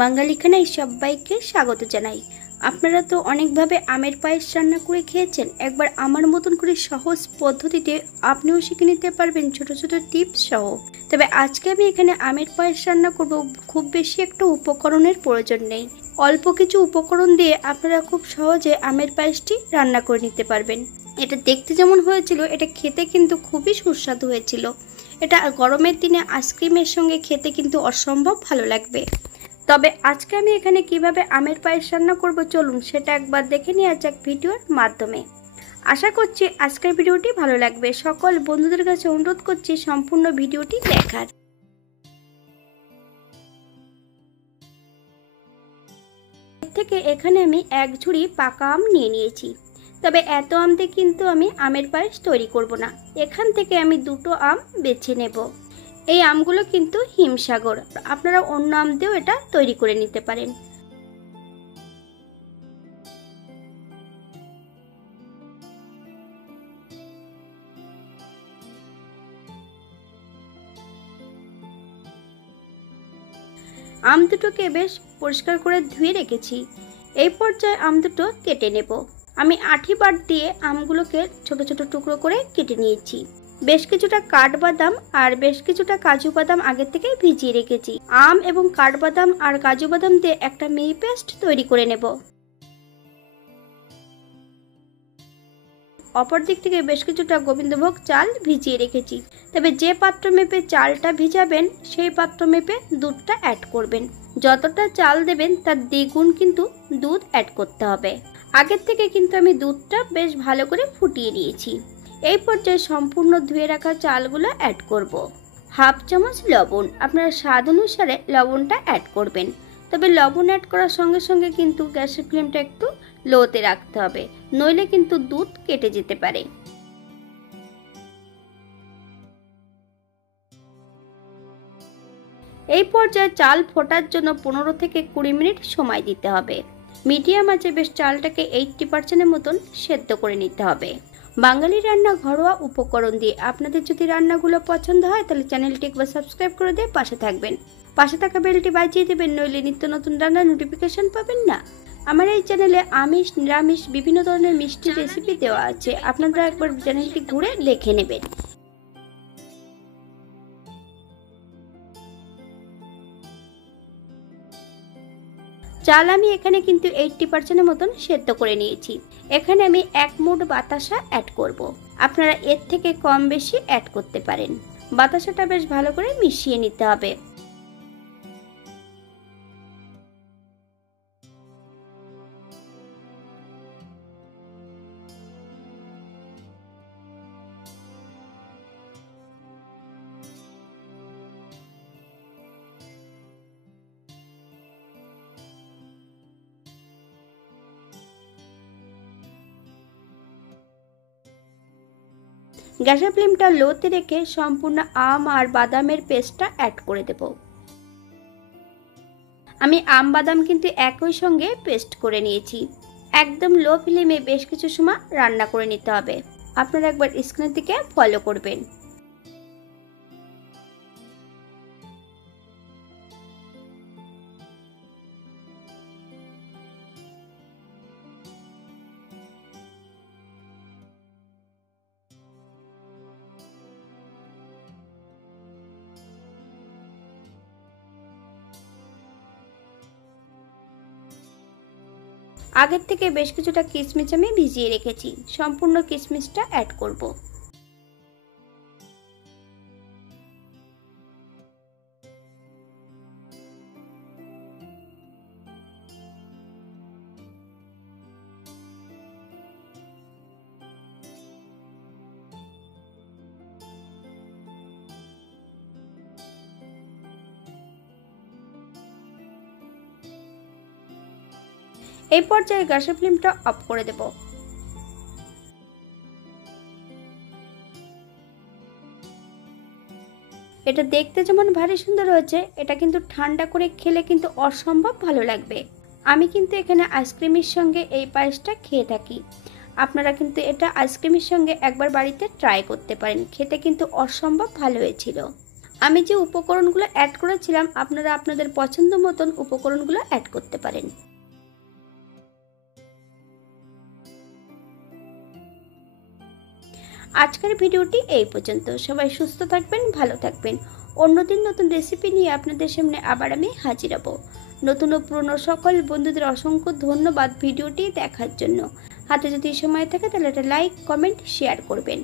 বাঙালি খানায় সবাইকে স্বাগত জানাই। আপনারা তো অনেকভাবে আমের পায়েস রান্না করে খেয়েছেন। একবার আমার মতন করে সহজ পদ্ধতিতে আপনিও শিখে নিতে পারবেন ছোট ছোট টিপস সহ। তবে আজকে আমি এখানে আমের পায়েস রান্না করব। খুব বেশি একটা উপকরণের প্রয়োজন নেই, অল্প কিছু উপকরণ দিয়ে আপনারা খুব সহজে আমের পায়েসটি রান্না করে নিতে পারবেন। এটা দেখতে যেমন হয়েছিল, এটা খেতে কিন্তু খুবই সুস্বাদু হয়েছিল। এটা গরমের দিনে আইসক্রিমের সঙ্গে খেতে কিন্তু অসম্ভব ভালো লাগবে। তবে আজকে আমি এখানে কিভাবে আমের পায়েস রান্না করব চলুন সেটা একবার দেখে নেওয়া যাক ভিডিওর মাধ্যমে। আশা করছি আজকের ভিডিওটি ভালো লাগবে। সকল বন্ধুদের কাছে অনুরোধ করছি সম্পূর্ণ ভিডিওটি দেখার। এর থেকে এখানে আমি এক ঝুড়ি পাকা আম নিয়ে নিয়েছি। তবে এত আম দিয়ে কিন্তু আমি আমের পায়েস তৈরি করব না। এখান থেকে আমি দুটো আম বেছে নেব। এই আমগুলো কিন্তু হিমসাগর, আপনারা অন্য আম দিয়েও এটা তৈরি করে নিতে পারেন। আম দুটোকে বেশ পরিষ্কার করে ধুয়ে রেখেছি। এই পর্যায়ে আম দুটো কেটে নেব। আমি আঁটি বাদ দিয়ে আমগুলোকে ছোট ছোট টুকরো করে কেটে নিয়েছি। বেশ কিছুটা কাঠবাদাম আর বেশ কিছুটা কাজু বাদাম আগে থেকে ভিজিয়ে রেখেছি। আম এবং কাঠবাদাম আর কাজু বাদাম দিয়ে একটা মিহি পেস্ট তৈরি করে নেব। অপর দিক থেকে বেশ কিছুটা গোবিন্দভোগ চাল ভিজিয়ে রেখেছি। তবে যে পাত্র মেপে চালটা ভিজাবেন সেই পাত্র মেপে দুধটা অ্যাড করবেন। যতটা চাল দেবেন তার দ্বিগুণ কিন্তু দুধ অ্যাড করতে হবে। আগের থেকে কিন্তু আমি দুধটা বেশ ভালো করে ফুটিয়ে নিয়েছি। এই পর্যায়ে সম্পূর্ণ ধুয়ে রাখা চালগুলো অ্যাড করব। হাফ চামচ লবণ, আপনারা স্বাদ অনুসারে লবণটা অ্যাড করবেন। তবে লবণ অ্যাড করার সঙ্গে সঙ্গে কিন্তু গ্যাসের ফ্লেমটা একটু লোতে রাখতে হবে, নইলে কিন্তু দুধ কেটে যেতে পারে। এই পর্যায়ে চাল ফোটার জন্য 15 থেকে 20 মিনিট সময় দিতে হবে। মিডিয়াম আঁচে বেশ চালটাকে 80% মতন সেদ্ধ করে নিতে হবে। বাঙালি রান্না ঘরোয়া উপকরণ দিয়ে। আপনাদের যদি রান্নাগুলো পছন্দ হয় তাহলে চ্যানেলটি একবার সাবস্ক্রাইব করে দিয়ে পাশে থাকবেন। পাশে থাকা বেলটি বাজিয়ে দেবেন, নইলে নিত্য নতুন রান্নার নোটিফিকেশন পাবেন না। আমার এই চ্যানেলে আমিষ নিরামিষ বিভিন্ন ধরনের মিষ্টি রেসিপি দেওয়া আছে, আপনারা একবার চ্যানেলটি ঘুরে দেখে নেবেন। চাল আমি এখানে কিন্তু 80% মতন সেদ্ধ করে নিয়েছি। এখানে আমি 1 মুঠ বাতাসা অ্যাড করব। আপনারা এর থেকে কম বেশি অ্যাড করতে পারেন। বাতাসাটা বেশ ভালো করে মিশিয়ে নিতে হবে। গ্যাসের ফ্লেমটা লোতে রেখে সম্পূর্ণ আম আর বাদামের পেস্টটা অ্যাড করে দেব। আমি আম বাদাম কিন্তু একই সঙ্গে পেস্ট করে নিয়েছি। একদম লো ফ্লেমে বেশ কিছু সময় রান্না করে নিতে হবে। আপনারা একবার স্ক্রিনের দিকে ফলো করবেন। আগের থেকে বেশ কিছুটা কিশমিশ আমি ভিজিয়ে রেখেছি, সম্পূর্ণ কিশমিশটা অ্যাড করব। এই পর্যায়ে গ্যাসের ফ্লেমটা অফ করে দেব। এটা দেখতে যেমন ভারী সুন্দর হয়েছে, এটা কিন্তু ঠান্ডা করে খেলে কিন্তু অসম্ভব ভালো লাগবে। আমি কিন্তু এখানে আইসক্রিমের সঙ্গে এই পায়েসটা খেয়ে থাকি। আপনারা কিন্তু এটা আইসক্রিমের সঙ্গে একবার বাড়িতে ট্রাই করতে পারেন, খেতে কিন্তু অসম্ভব ভালো হয়েছিল। আমি যে উপকরণগুলো অ্যাড করেছিলাম আপনারা আপনাদের পছন্দ মতন উপকরণগুলো অ্যাড করতে পারেন। আজকের ভিডিওটি এই পর্যন্ত। সবাই সুস্থ থাকবেন, ভালো থাকবেন। অন্যদিন নতুন রেসিপি নিয়ে আপনাদের সামনে আবার আমি হাজির হব। নতুন ও পুরনো সকল বন্ধুদের অসংখ্য ধন্যবাদ ভিডিওটি দেখার জন্য। হাতে যদি সময় থাকে তাহলে একটা লাইক, কমেন্ট, শেয়ার করবেন।